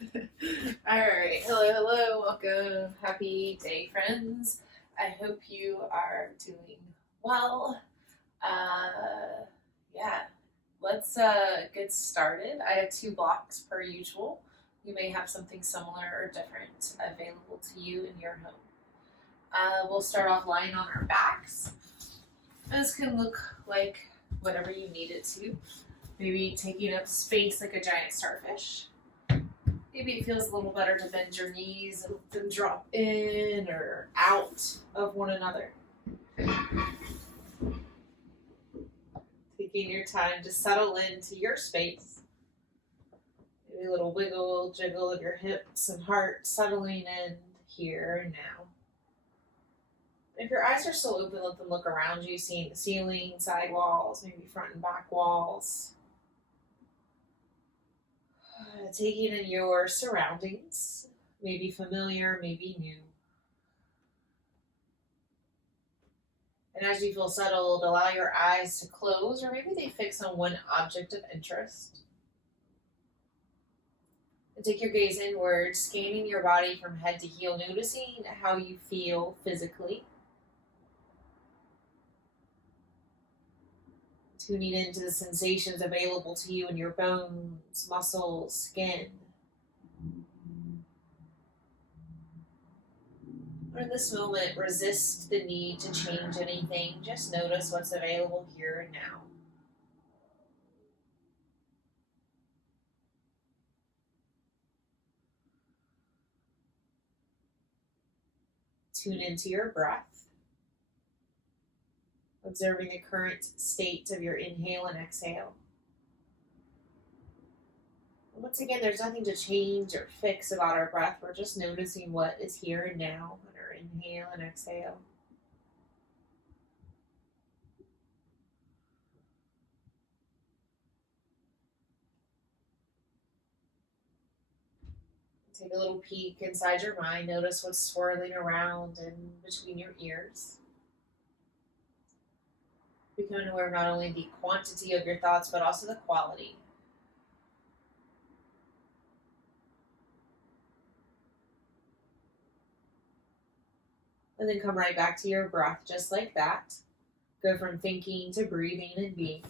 All right, hello, welcome. Happy day, friends. I hope you are doing well. Uh, yeah, let's get started. I have 2 blocks per usual. You may have something similar or different available to you in your home. We'll start off lying on our backs. This can look like whatever you need it to. Maybe taking up space like a giant starfish. Maybe it feels a little better to bend your knees and drop in or out of one another. Taking your time to settle into your space. Maybe a little wiggle, jiggle of your hips and heart settling in here and now. If your eyes are still open, let them look around you, seeing the ceiling, side walls, maybe front and back walls. Taking in your surroundings, maybe familiar, maybe new. And as you feel settled, allow your eyes to close, or maybe they fix on one object of interest. And take your gaze inward, scanning your body from head to heel, noticing how you feel physically. Tuning into the sensations available to you in your bones, muscles, skin. Or in this moment, resist the need to change anything. Just notice what's available here and now. Tune into your breath. Observing the current state of your inhale and exhale. Once again, there's nothing to change or fix about our breath. We're just noticing what is here and now in our inhale and exhale. Take a little peek inside your mind. Notice what's swirling around and between your ears. Becoming aware of not only the quantity of your thoughts, but also the quality. And then come right back to your breath, just like that. Go from thinking to breathing and being.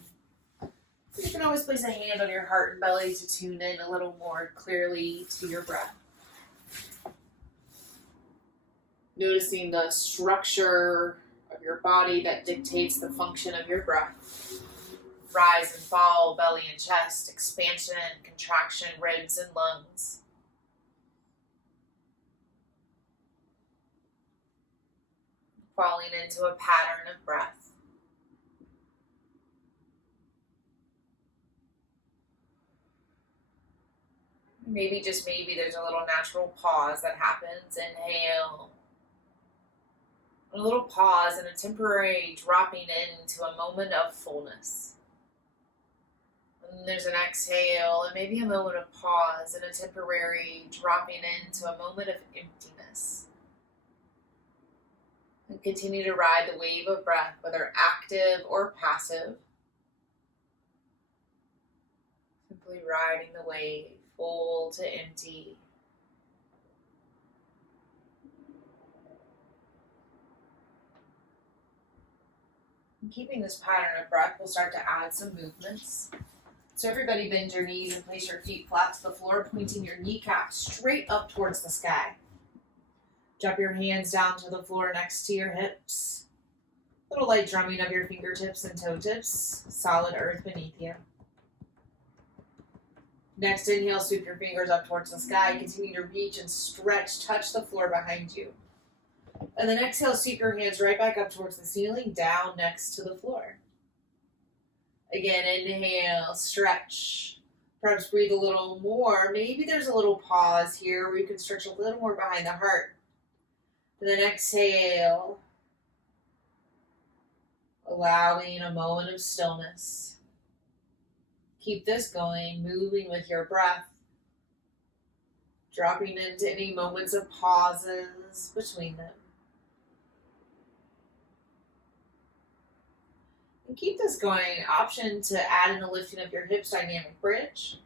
You can always place a hand on your heart and belly to tune in a little more clearly to your breath. Noticing the structure of your body that dictates the function of your breath. Rise and fall, belly and chest, expansion, contraction, ribs and lungs. Falling into a pattern of breath. Maybe, just maybe, there's a little natural pause that happens. Inhale. A little pause and a temporary dropping into a moment of fullness. And there's an exhale and maybe a moment of pause and a temporary dropping into a moment of emptiness. And continue to ride the wave of breath, whether active or passive. Simply riding the wave, full to empty. And keeping this pattern of breath, we'll start to add some movements. So everybody bend your knees and place your feet flat to the floor, pointing your kneecaps straight up towards the sky. Drop your hands down to the floor next to your hips. Little light drumming of your fingertips and toe tips. Solid earth beneath you. Next, inhale, sweep your fingers up towards the sky. Continue to reach and stretch. Touch the floor behind you. And then exhale, sweep your hands right back up towards the ceiling, down next to the floor. Again, inhale, stretch. Perhaps breathe a little more. Maybe there's a little pause here where you can stretch a little more behind the heart. And then exhale, allowing a moment of stillness. Keep this going, moving with your breath, dropping into any moments of pauses between them. And keep this going. Option to add in the lifting of your hips, dynamic bridge.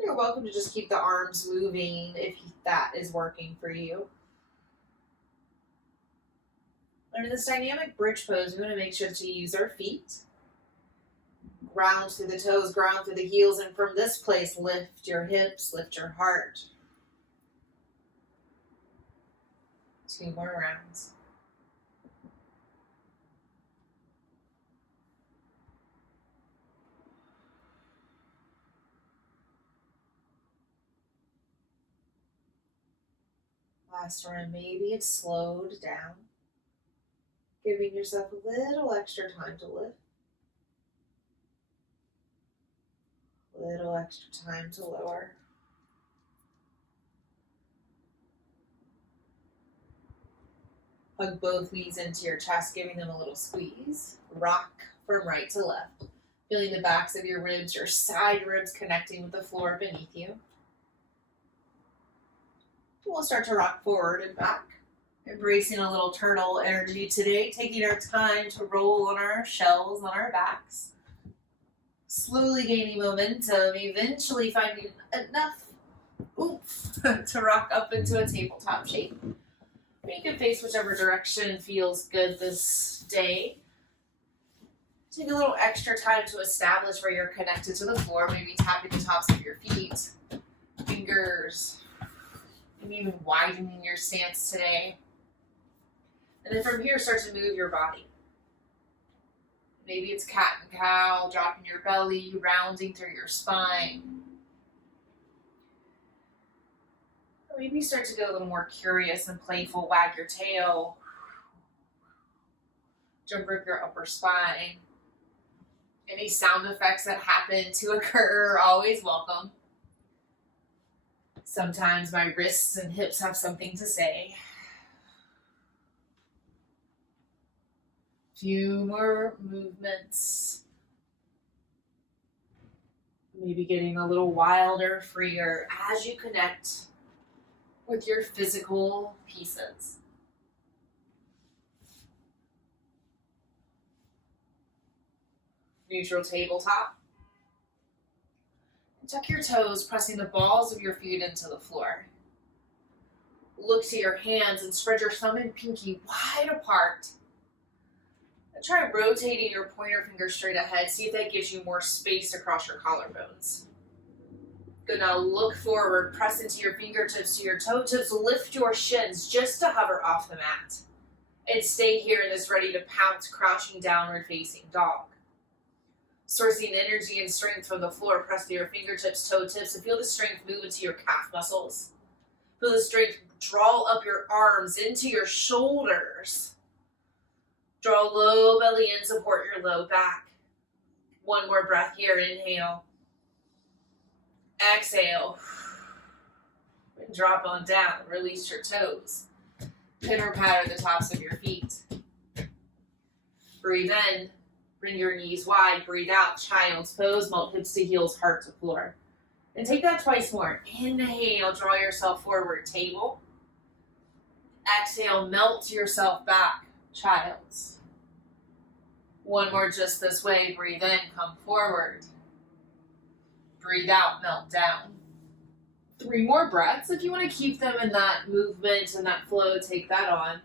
You're welcome to just keep the arms moving if that is working for you. Under this dynamic bridge pose, we want to make sure to use our feet. Ground through the toes, ground through the heels, and from this place, lift your hips, lift your heart. 2 more rounds. Last one, maybe it's slowed down. Giving yourself a little extra time to lift. A little extra time to lower. Hug both knees into your chest, giving them a little squeeze. Rock from right to left. Feeling the backs of your ribs, your side ribs connecting with the floor beneath you. We'll start to rock forward and back. Embracing a little turtle energy today, taking our time to roll on our shells, on our backs. Slowly gaining momentum, eventually finding enough oomph to rock up into a tabletop shape. You can face whichever direction feels good this day. Take a little extra time to establish where you're connected to the floor, maybe tapping the tops of your feet, fingers, maybe even widening your stance today. And then from here, start to move your body. Maybe it's cat and cow, dropping your belly, rounding through your spine. Or maybe start to get a little more curious and playful, wag your tail. Jump up your upper spine. Any sound effects that happen to occur are always welcome. Sometimes my wrists and hips have something to say. Few more movements. Maybe getting a little wilder, freer as you connect with your physical pieces. Neutral tabletop. Tuck your toes, pressing the balls of your feet into the floor. Look to your hands and spread your thumb and pinky wide apart. And try rotating your pointer finger straight ahead. See if that gives you more space across your collarbones. Good, now look forward, press into your fingertips to your toe tips, lift your shins just to hover off the mat. And stay here in this ready to pounce, crouching downward facing dog. Sourcing energy and strength from the floor, press to your fingertips, toe tips, and feel the strength move into your calf muscles. Feel the strength draw up your arms into your shoulders. Draw low belly in, support your low back. One more breath here, inhale. Exhale. And drop on down, release your toes. Pitter patter the tops of your feet. Breathe in. Bring your knees wide, breathe out, child's pose, melt hips to heels, heart to floor. And take that twice more. Inhale, draw yourself forward, table. Exhale, melt yourself back, child's. One more just this way, breathe in, come forward. Breathe out, melt down. 3 more breaths. If you want to keep them in that movement and that flow, take that on.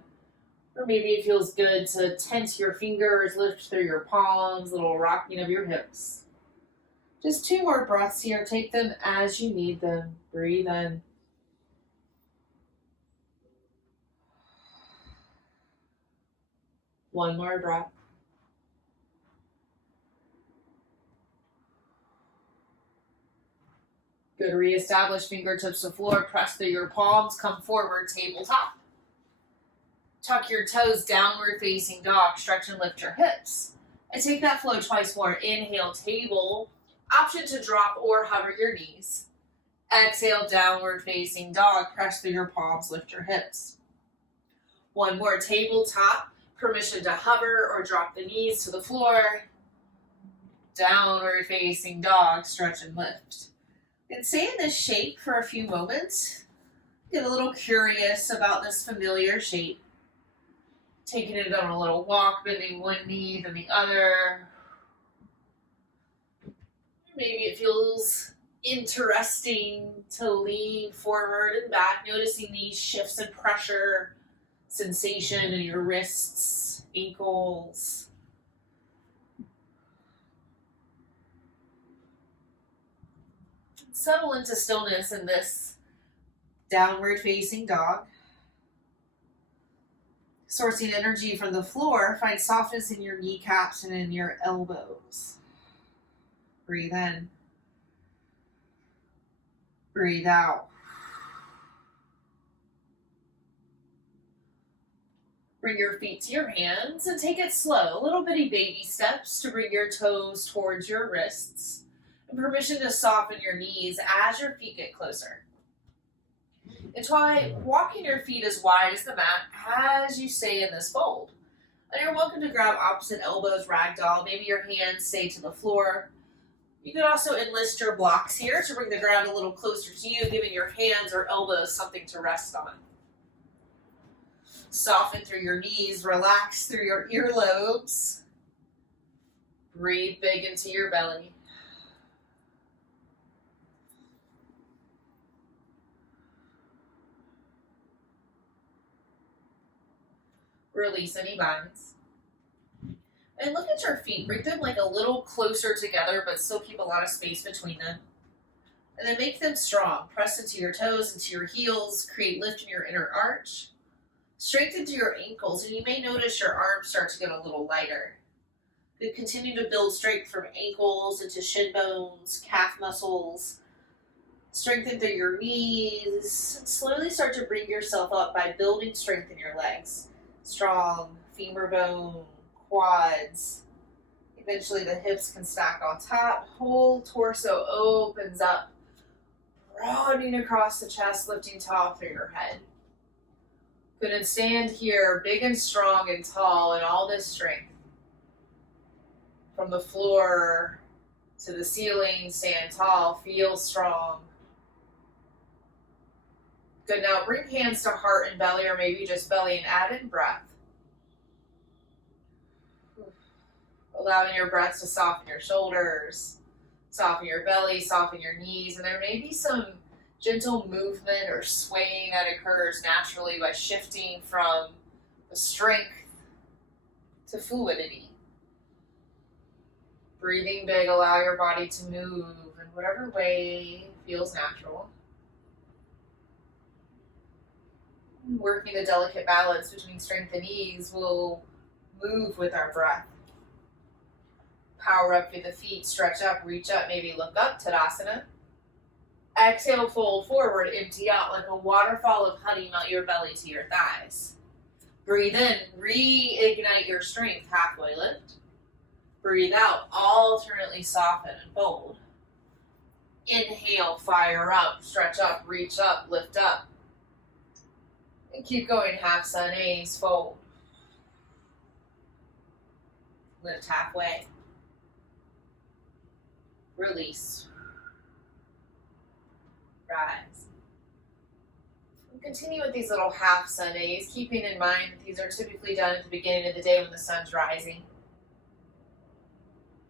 Or maybe it feels good to tense your fingers, lift through your palms, little rocking of your hips. Just 2 more breaths here. Take them as you need them. Breathe in. One more breath. Good, reestablish fingertips to floor, press through your palms, come forward, tabletop. Tuck your toes, downward facing dog, stretch and lift your hips. And take that flow twice more. Inhale, table, option to drop or hover your knees. Exhale, downward facing dog, press through your palms, lift your hips. One more, tabletop, permission to hover or drop the knees to the floor. Downward facing dog, stretch and lift. And stay in this shape for a few moments. Get a little curious about this familiar shape. Taking it on a little walk, bending one knee, then the other. Maybe it feels interesting to lean forward and back, noticing these shifts in pressure, sensation in your wrists, ankles. Settle into stillness in this downward facing dog. Sourcing energy from the floor, find softness in your kneecaps and in your elbows. Breathe in. Breathe out. Bring your feet to your hands and take it slow. Little bitty baby steps to bring your toes towards your wrists. And permission to soften your knees as your feet get closer. And try walking your feet as wide as the mat as you stay in this fold. And you're welcome to grab opposite elbows, ragdoll. Maybe your hands stay to the floor. You could also enlist your blocks here to bring the ground a little closer to you, giving your hands or elbows something to rest on. Soften through your knees, relax through your earlobes. Breathe big into your belly. Release any binds. And look at your feet. Bring them like a little closer together, but still keep a lot of space between them. And then make them strong. Press into your toes, into your heels. Create lift in your inner arch. Strengthen through your ankles, and you may notice your arms start to get a little lighter. You continue to build strength from ankles into shin bones, calf muscles. Strengthen through your knees. And slowly start to bring yourself up by building strength in your legs. Strong femur bone, quads. Eventually the hips can stack on top. Whole torso opens up, broadening across the chest, lifting tall through your head. Couldn't stand here, big and strong and tall, in all this strength. From the floor to the ceiling, stand tall, feel strong. Good, now bring hands to heart and belly, or maybe just belly, and add in breath. Allowing your breath to soften your shoulders, soften your belly, soften your knees, and there may be some gentle movement or swaying that occurs naturally by shifting from the strength to fluidity. Breathing big, allow your body to move in whatever way feels natural. Working the delicate balance between strength and ease, will move with our breath. Power up through the feet, stretch up, reach up, maybe look up, Tadasana. Exhale, fold forward, empty out like a waterfall of honey, melt your belly to your thighs. Breathe in, reignite your strength, halfway lift. Breathe out, alternately soften and fold. Inhale, fire up, stretch up, reach up, lift up. And keep going, half sun, A's, fold. Lift halfway. Release. Rise. And continue with these little half sun A's, keeping in mind that these are typically done at the beginning of the day when the sun's rising.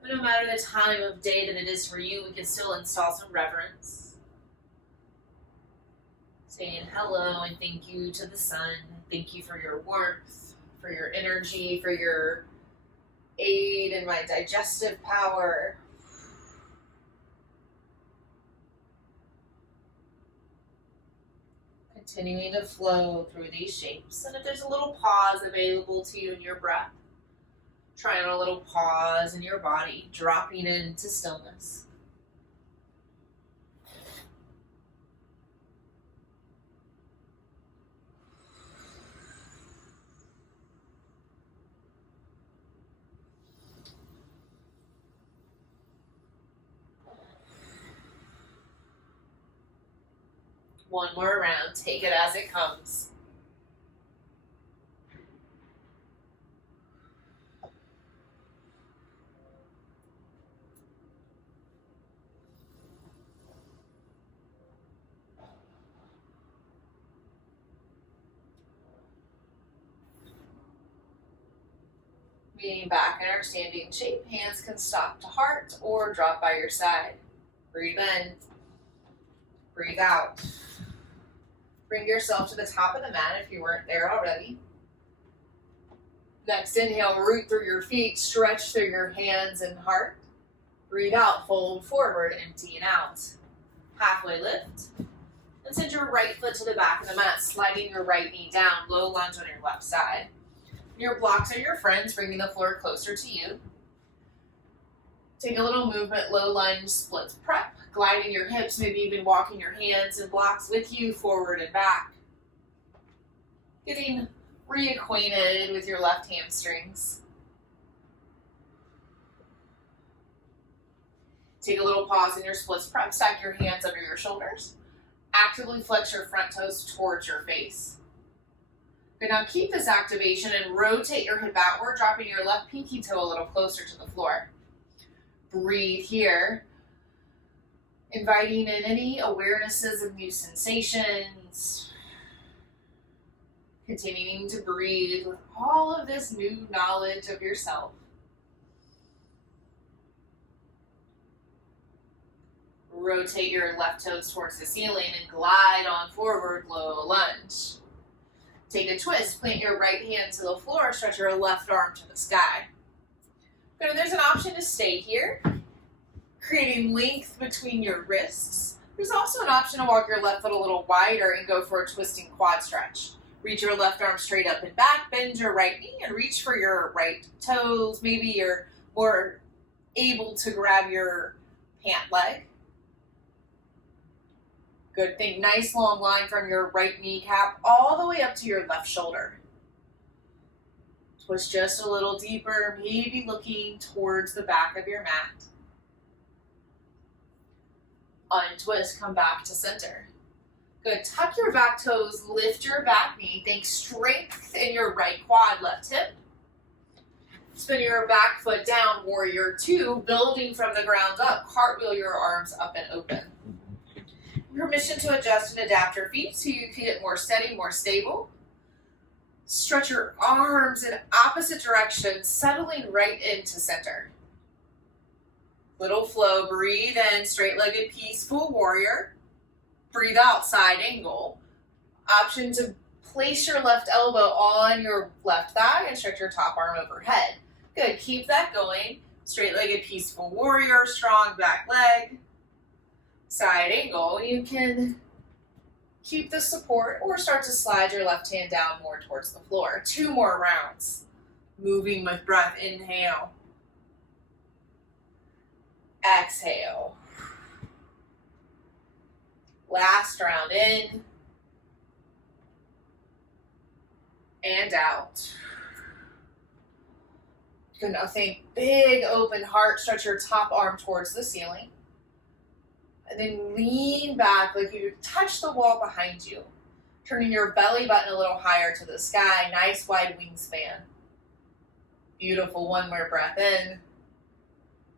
But no matter the time of day that it is for you, we can still install some reverence. Saying hello and thank you to the sun. Thank you for your warmth, for your energy, for your aid in my digestive power. Continuing to flow through these shapes. And if there's a little pause available to you in your breath, try on a little pause in your body, dropping into stillness. One more round, take it as it comes. Being back in our standing shape, hands can stop to heart or drop by your side. Breathe in. Breathe out. Bring yourself to the top of the mat if you weren't there already. Next inhale, root through your feet, stretch through your hands and heart. Breathe out, fold forward, emptying out. Halfway lift. And send your right foot to the back of the mat, sliding your right knee down, low lunge on your left side. Your blocks are your friends, bringing the floor closer to you. Take a little movement, low lunge, splits prep, gliding your hips, maybe even walking your hands and blocks with you forward and back. Getting reacquainted with your left hamstrings. Take a little pause in your splits prep, stack your hands under your shoulders. Actively flex your front toes towards your face. Good, now keep this activation and rotate your hip outward, dropping your left pinky toe a little closer to the floor. Breathe here, inviting in any awarenesses of new sensations. Continuing to breathe with all of this new knowledge of yourself. Rotate your left toes towards the ceiling and glide on forward, low lunge. Take a twist, plant your right hand to the floor, stretch your left arm to the sky. Good, and there's an option to stay here, creating length between your wrists. There's also an option to walk your left foot a little wider and go for a twisting quad stretch. Reach your left arm straight up and back, bend your right knee, and reach for your right toes. Maybe you're more able to grab your pant leg. Good thing, nice long line from your right kneecap all the way up to your left shoulder. Twist just a little deeper, maybe looking towards the back of your mat. Untwist, come back to center. Good, tuck your back toes, lift your back knee, think strength in your right quad, left hip. Spin your back foot down, warrior two, building from the ground up, cartwheel your arms up and open. Permission to adjust and adapt your feet so you can get more steady, more stable. Stretch your arms in opposite directions, settling right into center. Little flow, breathe in, straight-legged peaceful warrior. Breathe out, side angle. Option to place your left elbow on your left thigh and stretch your top arm overhead. Good, keep that going. Straight-legged peaceful warrior, strong back leg. Side angle, you can keep the support or start to slide your left hand down more towards the floor. 2 more rounds. Moving with breath, inhale. Exhale. Last round in and out. Good, now think big open heart, stretch your top arm towards the ceiling. And then lean back like you touch the wall behind you. Turning your belly button a little higher to the sky. Nice wide wingspan. Beautiful, 1 more breath in.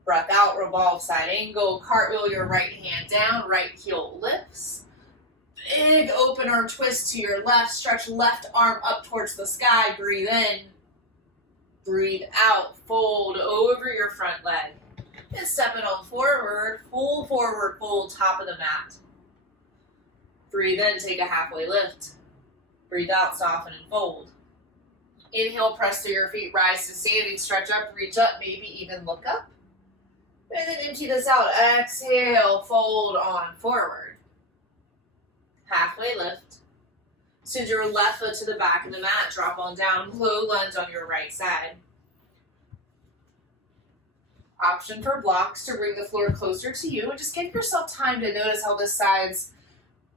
Breath out, revolve side angle. Cartwheel your right hand down, right heel lifts. Big open arm twist to your left. Stretch left arm up towards the sky. Breathe in. Breathe out. Fold over your front leg. And step it on forward, full forward fold, top of the mat. Breathe in, take a halfway lift. Breathe out, soften and fold. Inhale, press through your feet, rise to standing, stretch up, reach up, maybe even look up. And then empty this out. Exhale, fold on forward. Halfway lift. Send your left foot to the back of the mat, drop on down, low lunge on your right side. Option for blocks to bring the floor closer to you, and just give yourself time to notice how this side's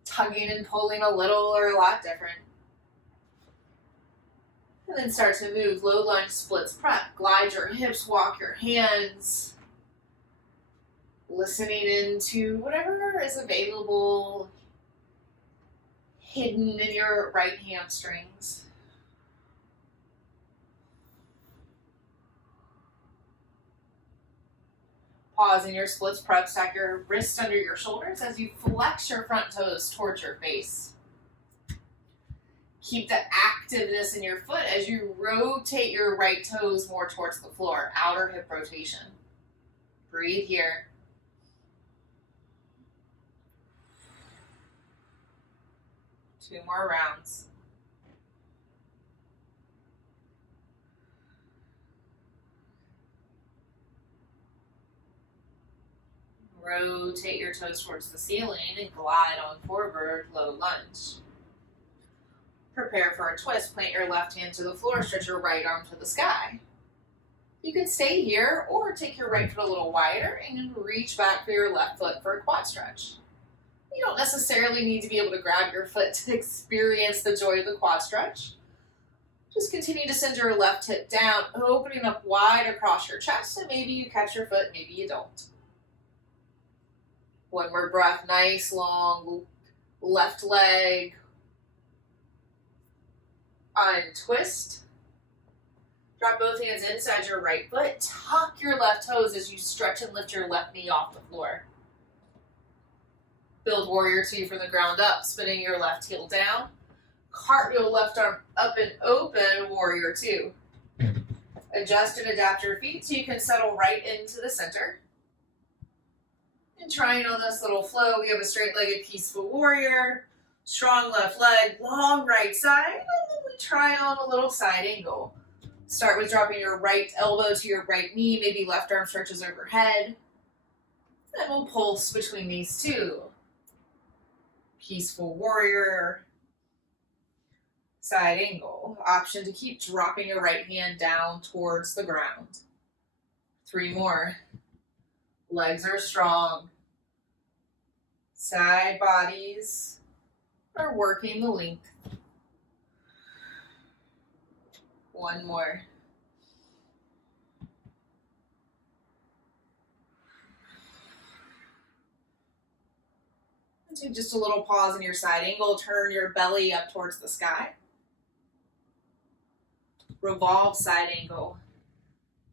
tugging and pulling a little or a lot different. And then start to move, low lunge, splits prep. Glide your hips, walk your hands. Listening into whatever is available, hidden in your right hamstrings. Pause in your splits prep, stack your wrists under your shoulders as you flex your front toes towards your face. Keep the activeness in your foot as you rotate your right toes more towards the floor, outer hip rotation. Breathe here. 2 more rounds. Rotate your toes towards the ceiling and glide on forward, low lunge. Prepare for a twist. Plant your left hand to the floor, stretch your right arm to the sky. You can stay here or take your right foot a little wider and reach back for your left foot for a quad stretch. You don't necessarily need to be able to grab your foot to experience the joy of the quad stretch. Just continue to send your left hip down, opening up wide across your chest, and maybe you catch your foot, maybe you don't. One more breath, nice long left leg. Untwist. Drop both hands inside your right foot. Tuck your left toes as you stretch and lift your left knee off the floor. Build warrior 2 from the ground up, spinning your left heel down. Cartwheel left arm up and open, warrior 2. Adjust and adapt your feet so you can settle right into the center. And trying on this little flow, we have a straight-legged peaceful warrior, strong left leg, long right side, and then we try on a little side angle. Start with dropping your right elbow to your right knee, maybe left arm stretches overhead. And we'll pulse between these two. Peaceful warrior, side angle. Option to keep dropping your right hand down towards the ground. 3 more. Legs are strong. Side bodies are working the length. 1 more. Do just a little pause in your side angle. Turn your belly up towards the sky. Revolve side angle.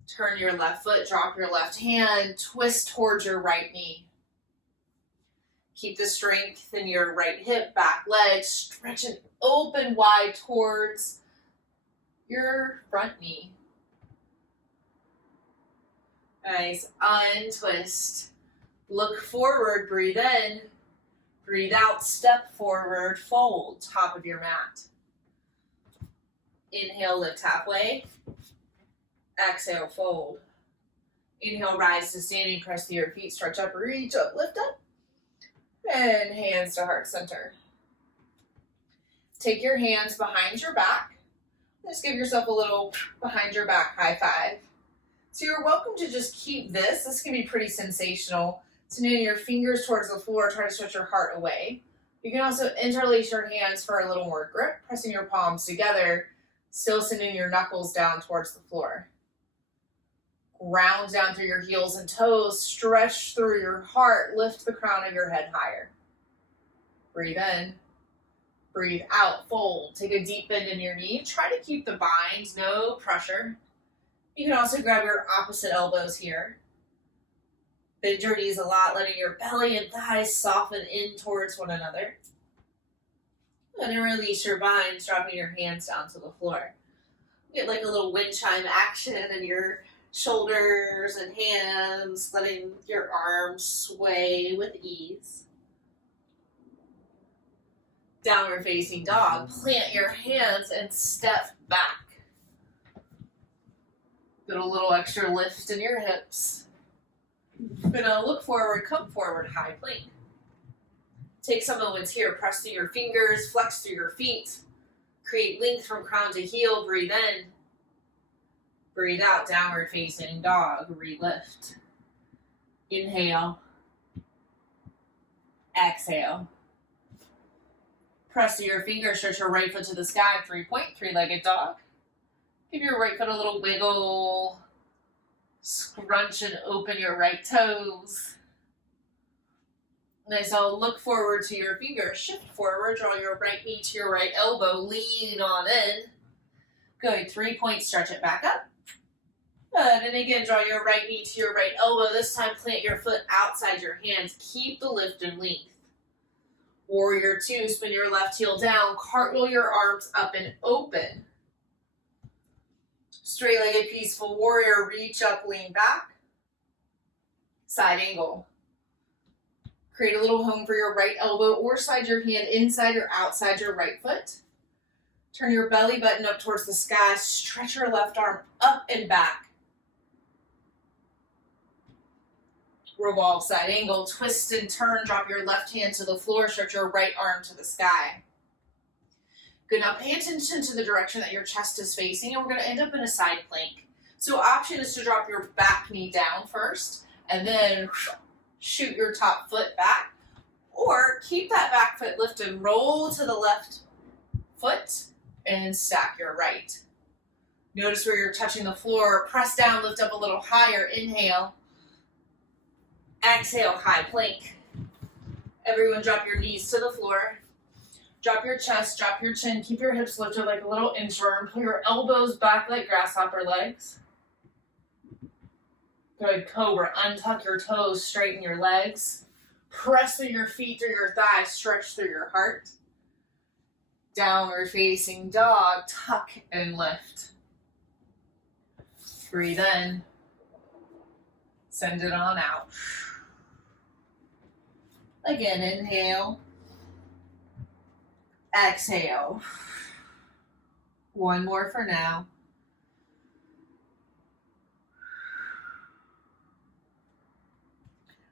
Turn your left foot, drop your left hand, twist towards your right knee. Keep the strength in your right hip, back leg, stretch it open wide towards your front knee. Nice, untwist. Look forward, breathe in. Breathe out, step forward, fold, top of your mat. Inhale, lift halfway. Exhale, fold. Inhale, rise to standing, press through your feet, stretch up, reach up, lift up. And hands to heart center. Take your hands behind your back. Just give yourself a little behind your back high five. So you're welcome to just keep this. This can be pretty sensational. Sending your fingers towards the floor, try to stretch your heart away. You can also interlace your hands for a little more grip, pressing your palms together, still sending your knuckles down towards the floor. Ground down through your heels and toes, stretch through your heart, lift the crown of your head higher. Breathe in, breathe out, fold. Take a deep bend in your knee. Try to keep the bind, no pressure. You can also grab your opposite elbows here. Bend your knees a lot, letting your belly and thighs soften in towards one another. And then release your binds, dropping your hands down to the floor. Get like a little wind chime action in your shoulders and hands, letting your arms sway with ease. Downward facing dog. Plant your hands and step back. Get a little extra lift in your hips. Gonna look forward, come forward, high plank. Take some moments here, press through your fingers, flex through your feet. Create length from crown to heel, breathe in. Breathe out, downward facing dog, re-lift. Inhale. Exhale. Press through your fingers, stretch your right foot to the sky, 3-point, 3-legged dog. Give your right foot a little wiggle. Scrunch and open your right toes. Nice, I'll look forward to your fingers. Shift forward, draw your right knee to your right elbow, lean on in. Good, 3-point, stretch it back up. Good, and again, draw your right knee to your right elbow. This time, plant your foot outside your hands. Keep the lift and length. Warrior 2, spin your left heel down. Cartwheel your arms up and open. Straight-legged peaceful warrior, reach up, lean back. Side angle. Create a little home for your right elbow or slide your hand inside or outside your right foot. Turn your belly button up towards the sky. Stretch your left arm up and back. Revolve side angle. Twist and turn. Drop your left hand to the floor. Stretch your right arm to the sky. Good. Now pay attention to the direction that your chest is facing, and we're going to end up in a side plank. So option is to drop your back knee down first, and then shoot your top foot back, or keep that back foot lifted, roll to the left foot, and stack your right. Notice where you're touching the floor. Press down, lift up a little higher. Inhale. Exhale, high plank. Everyone drop your knees to the floor. Drop your chest, drop your chin. Keep your hips lifted like a little inchworm. Pull your elbows back like grasshopper legs. Good. Cobra. Untuck your toes, straighten your legs. Press through your feet, through your thighs, stretch through your heart. Downward facing dog, tuck and lift. Breathe in. Send it on out. Again, inhale. Exhale. One more for now.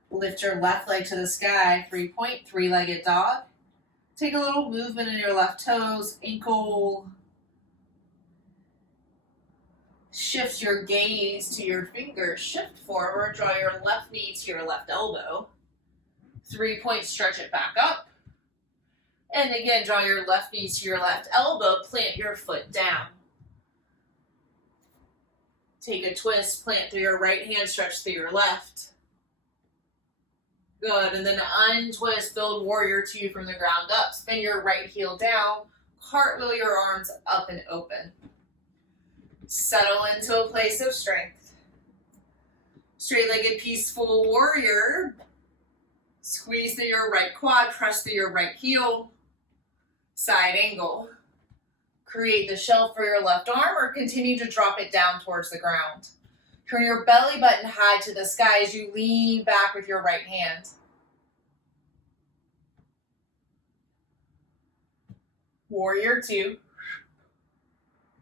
Lift your left leg to the sky, 3-point, three-legged dog. Take a little movement in your left toes, ankle. Shift your gaze to your fingers. Shift forward, draw your left knee to your left elbow. 3-point, stretch it back up. And again, draw your left knee to your left elbow, plant your foot down. Take a twist, plant through your right hand, stretch through your left. Good, and then untwist, build warrior two from the ground up. Spin your right heel down, cartwheel your arms up and open. Settle into a place of strength. Straight-legged peaceful warrior. Squeeze through your right quad, press through your right heel. Side angle. Create the shelf for your left arm or continue to drop it down towards the ground. Turn your belly button high to the sky as you lean back with your right hand. Warrior two.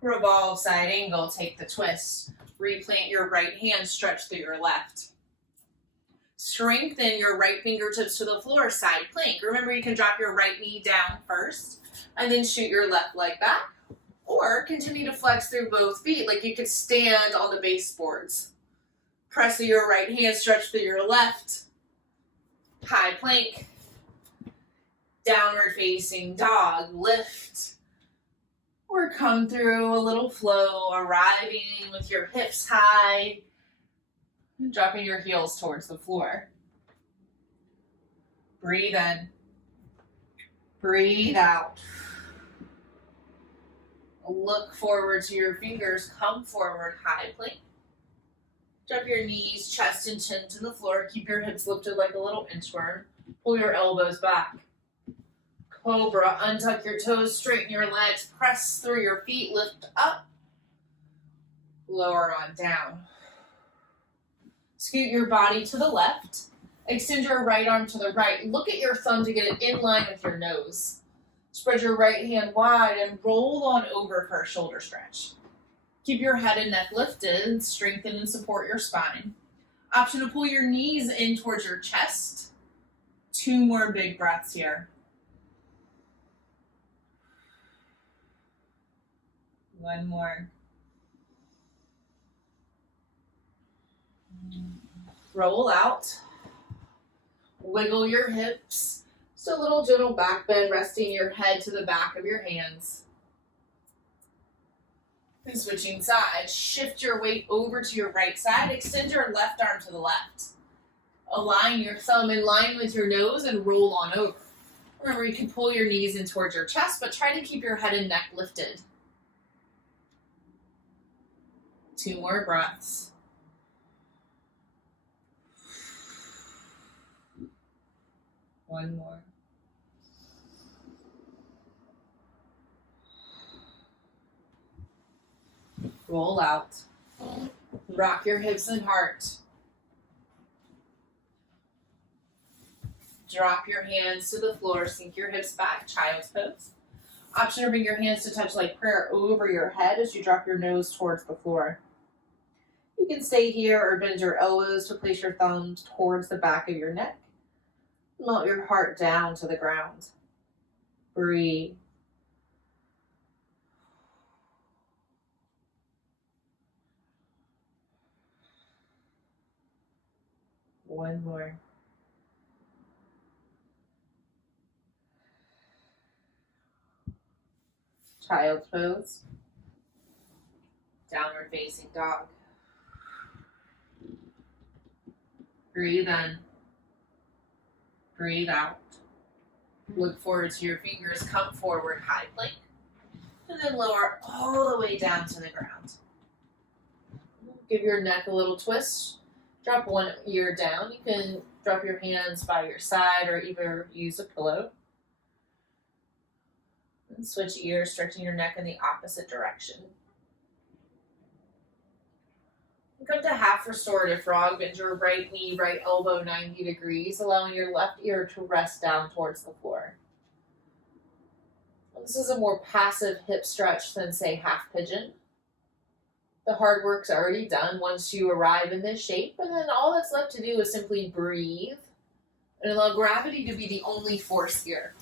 Revolve side angle, take the twist. Replant your right hand, stretch through your left. Strengthen your right fingertips to the floor, side plank. Remember, you can drop your right knee down first and then shoot your left leg back. Or continue to flex through both feet, like you could stand on the baseboards. Press through your right hand, stretch through your left. High plank. Downward facing dog, lift. Or come through a little flow, arriving with your hips high. And dropping your heels towards the floor. Breathe in. Breathe out. Look forward to your fingers. Come forward, high plank. Drop your knees, chest, and chin to the floor. Keep your hips lifted like a little inchworm. Pull your elbows back. Cobra, untuck your toes, straighten your legs, press through your feet, lift up. Lower on down. Scoot your body to the left. Extend your right arm to the right. Look at your thumb to get it in line with your nose. Spread your right hand wide and roll on over for a shoulder stretch. Keep your head and neck lifted. Strengthen and support your spine. Option to pull your knees in towards your chest. 2 more big breaths here. One more. Roll out. Wiggle your hips. Just a little gentle back bend, resting your head to the back of your hands. And switching sides, shift your weight over to your right side. Extend your left arm to the left. Align your thumb in line with your nose and roll on over. Remember, you can pull your knees in towards your chest, but try to keep your head and neck lifted. 2 more breaths. One more. Roll out. Rock your hips and heart. Drop your hands to the floor, sink your hips back, child's pose. Option to bring your hands to touch like prayer over your head as you drop your nose towards the floor. You can stay here or bend your elbows to place your thumbs towards the back of your neck. Melt your heart down to the ground. Breathe. One more. Child's pose. Downward facing dog. Breathe in. Breathe out. Look forward to your fingers. Come forward, high plank. And then lower all the way down to the ground. Give your neck a little twist. Drop one ear down. You can drop your hands by your side or either use a pillow. And switch ears, stretching your neck in the opposite direction. Come to half restorative frog. Bend your right knee, right elbow 90 degrees, allowing your left ear to rest down towards the floor. This is a more passive hip stretch than, say, half pigeon. The hard work's already done once you arrive in this shape, and then all that's left to do is simply breathe and allow gravity to be the only force here.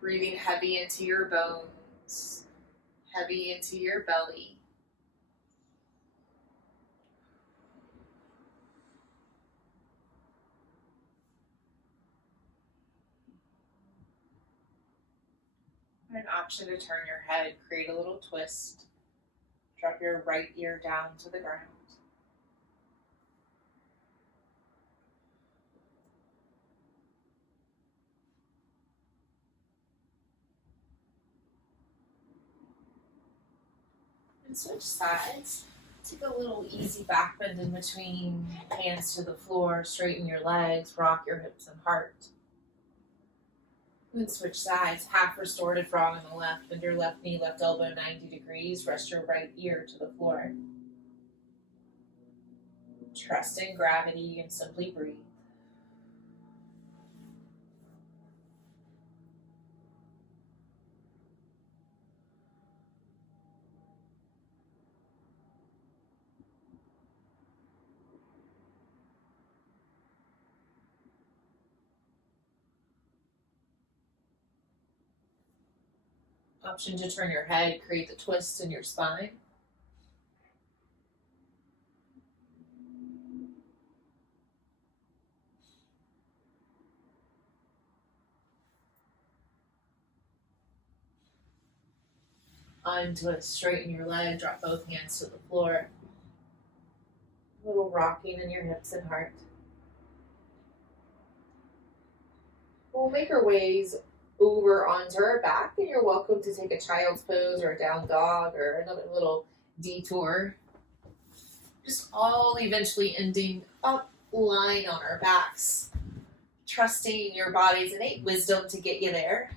Breathing heavy into your bones, heavy into your belly. An option to turn your head, create a little twist. Drop your right ear down to the ground. And switch sides. Take a little easy back bend in between, hands to the floor, straighten your legs, rock your hips and heart. And switch sides, half restorative frog on the left, bend your left knee, left elbow 90 degrees, rest your right ear to the floor. Trust in gravity and simply breathe. Option to turn your head, create the twist in your spine. Untwist, straighten your leg, drop both hands to the floor. A little rocking in your hips and heart. We'll make our ways over onto our back, and you're welcome to take a child's pose or a down dog or another little detour. Just all eventually ending up lying on our backs, trusting your body's innate wisdom to get you there.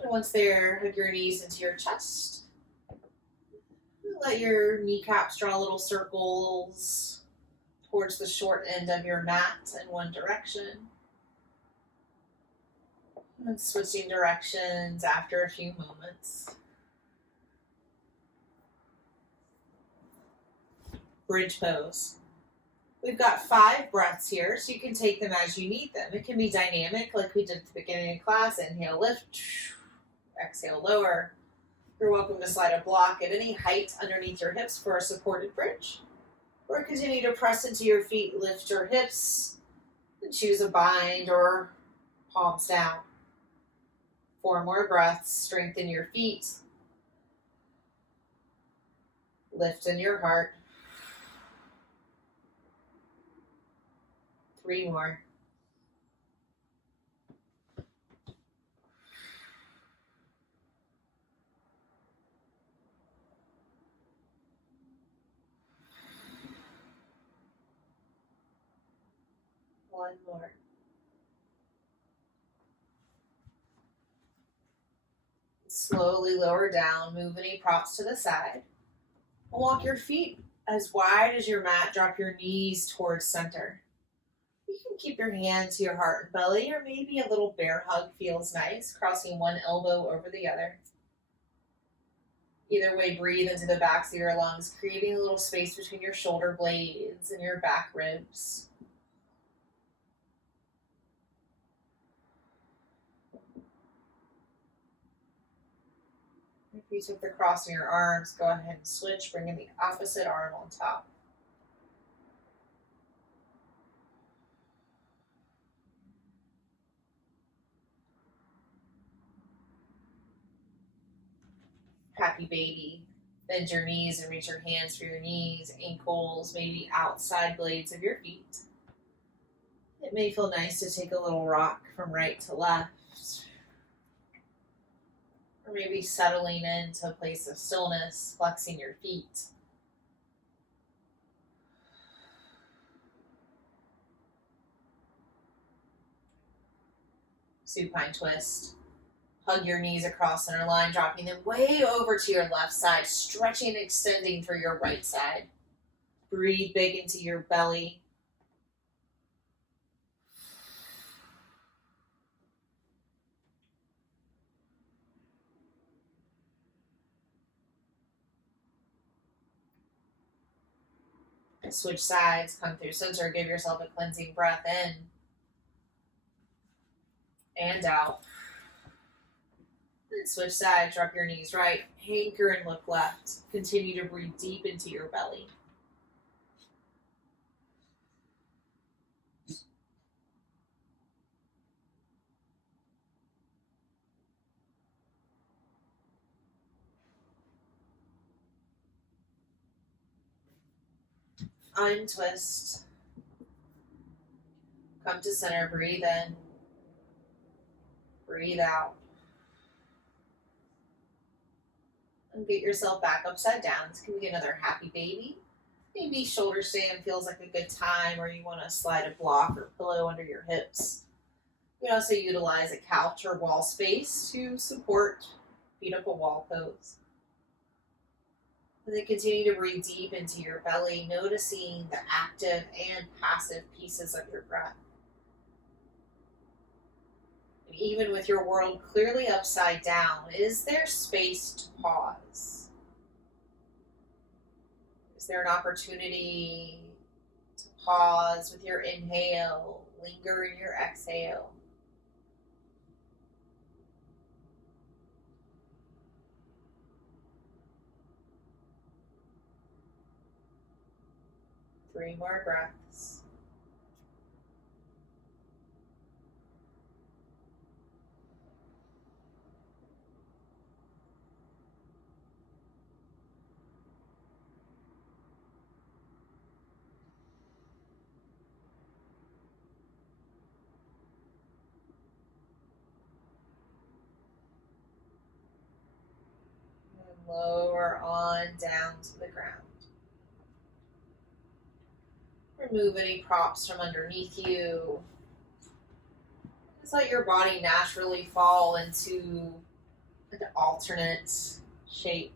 And once there, hug your knees into your chest. Let your kneecaps draw little circles towards the short end of your mat in one direction. And switching directions after a few moments. Bridge pose. We've got 5 breaths here, so you can take them as you need them. It can be dynamic, like we did at the beginning of class. Inhale, lift. Exhale, lower. You're welcome to slide a block at any height underneath your hips for a supported bridge. Or continue to press into your feet, lift your hips, and choose a bind or palms down. 4 more breaths, strengthen your feet. Lift in your heart. 3 more. One more. Slowly lower down, move any props to the side. Walk your feet as wide as your mat. Drop your knees towards center. You can keep your hand to your heart and belly, or maybe a little bear hug feels nice, crossing one elbow over the other. Either way, breathe into the backs of your lungs, creating a little space between your shoulder blades and your back ribs. If you took the cross in your arms, go ahead and switch, bringing the opposite arm on top. Happy baby. Bend your knees and reach your hands for your knees, ankles, maybe outside blades of your feet. It may feel nice to take a little rock from right to left, or maybe settling into a place of stillness, flexing your feet. Supine twist. Hug your knees across center line, dropping them way over to your left side, stretching and extending for your right side. Breathe big into your belly. And switch sides, come through center, give yourself a cleansing breath in and out. Then switch sides, drop your knees right, anchor and look left. Continue to breathe deep into your belly. Untwist. Come to center, breathe in, breathe out. And get yourself back upside down. This can be another happy baby. Maybe shoulder stand feels like a good time, or you want to slide a block or pillow under your hips. You can also utilize a couch or wall space to support feet up a wall pose. And then continue to breathe deep into your belly, noticing the active and passive pieces of your breath. And even with your world clearly upside down, is there space to pause? Is there an opportunity to pause with your inhale, linger in your exhale? Three more breaths. And lower on down to the ground. Remove any props from underneath you. Just let your body naturally fall into an alternate shape.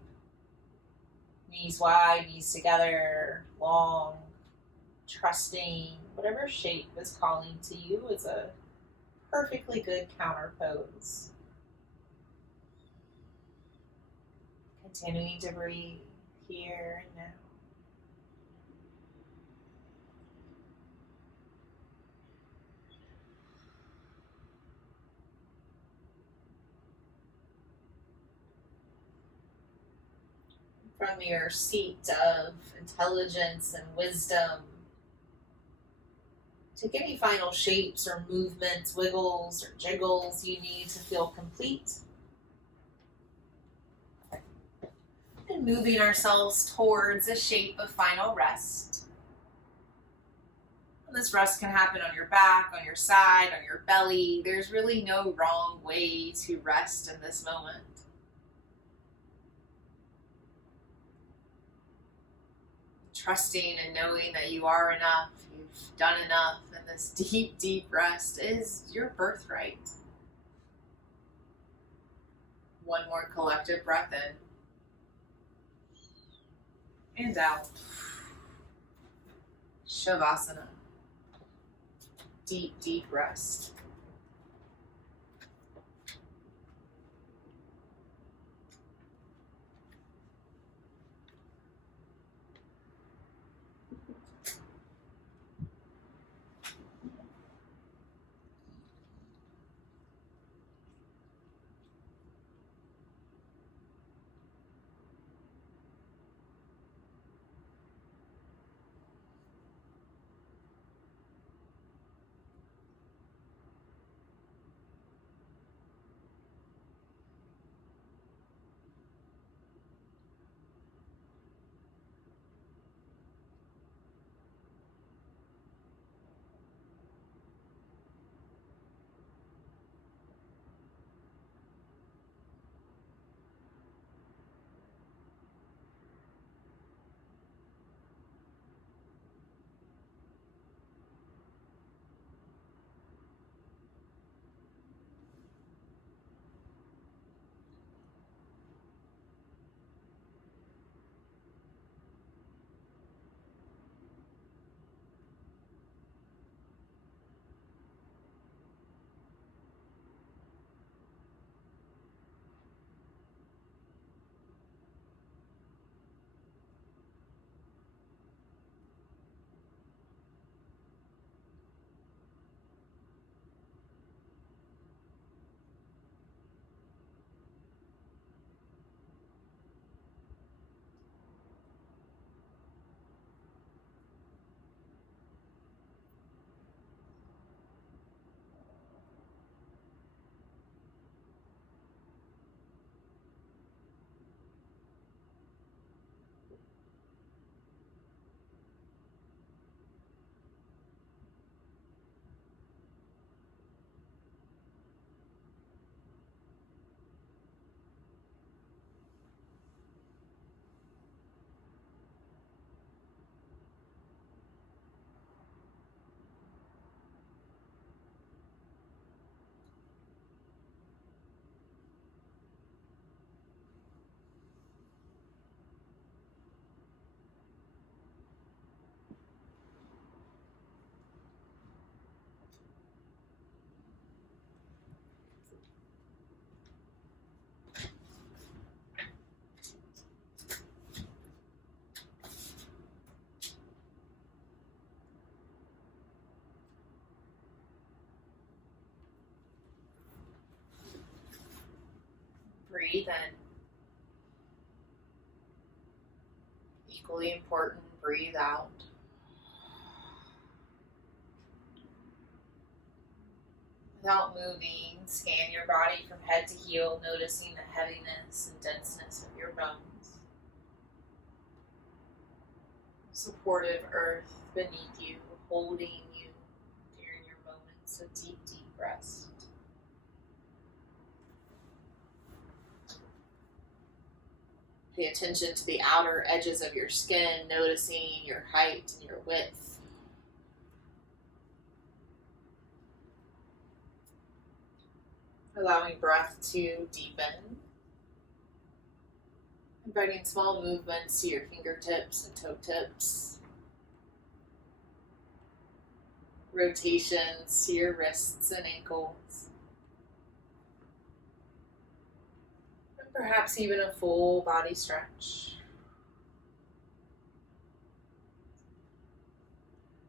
Knees wide, knees together, long, trusting. Whatever shape is calling to you is a perfectly good counter pose. Continuing to breathe here and now. From your seat of intelligence and wisdom, take any final shapes or movements, wiggles or jiggles you need to feel complete. And moving ourselves towards a shape of final rest. And this rest can happen on your back, on your side, on your belly. There's really no wrong way to rest in this moment. Trusting and knowing that you are enough, you've done enough, and this deep, deep rest is your birthright. One more collective breath in and out. Shavasana. Deep, deep rest. Breathe in. Equally important, breathe out. Without moving, scan your body from head to heel, noticing the heaviness and denseness of your bones. Supportive earth beneath you, holding you during your moments of deep, deep rest. Pay attention to the outer edges of your skin, noticing your height and your width. Allowing breath to deepen. Inviting small movements to your fingertips and toe tips. Rotations to your wrists and ankles. And perhaps even a full body stretch.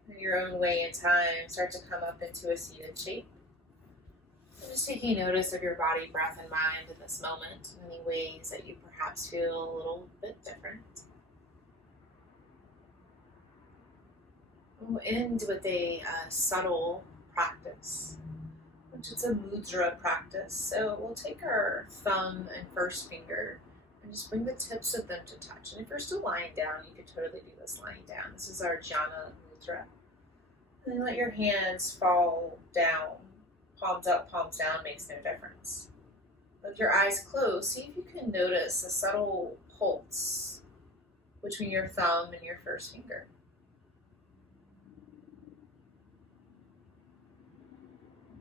In your own way and time, start to come up into a seated shape. And just taking notice of your body, breath, and mind in this moment, in any ways that you perhaps feel a little bit different. We'll end with a subtle practice, which is a Mudra practice. So we'll take our thumb and first finger and just bring the tips of them to touch. And if you're still lying down, you could totally do this lying down. This is our Jhana Mudra. And then let your hands fall down. Palms up, palms down makes no difference. With your eyes closed, see if you can notice a subtle pulse between your thumb and your first finger.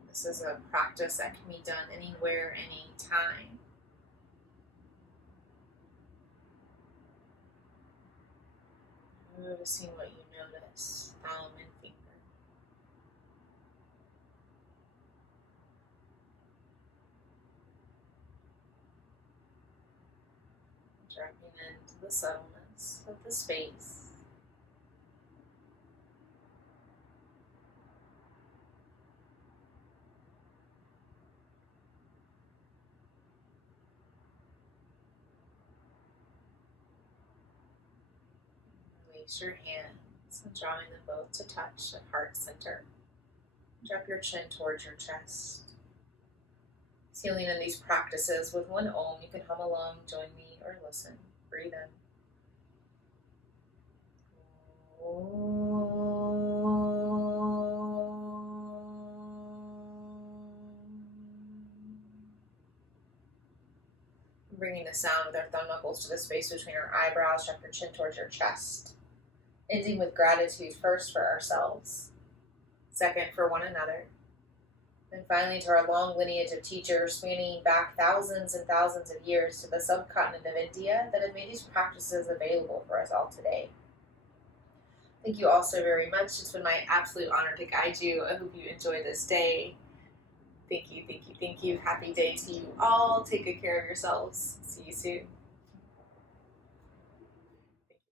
This is a practice that can be done anywhere, anytime. Noticing what you notice. index, thumb, and finger. Dropping into the subtleness of the space. Release your hands and drawing them both to touch at heart center. Drop your chin towards your chest. Sealing in these practices with one Om. You can hum along, join me, or listen. Breathe in. Bringing the sound with our thumb knuckles to the space between our eyebrows. Drop your chin towards your chest. Ending with gratitude, first for ourselves, second for one another, and finally to our long lineage of teachers spanning back thousands and thousands of years to the subcontinent of India that have made these practices available for us all today. Thank you all so very much. It's been my absolute honor to guide you. I hope you enjoy this day. Thank you, thank you, thank you. Happy day to you all. Take good care of yourselves. See you soon.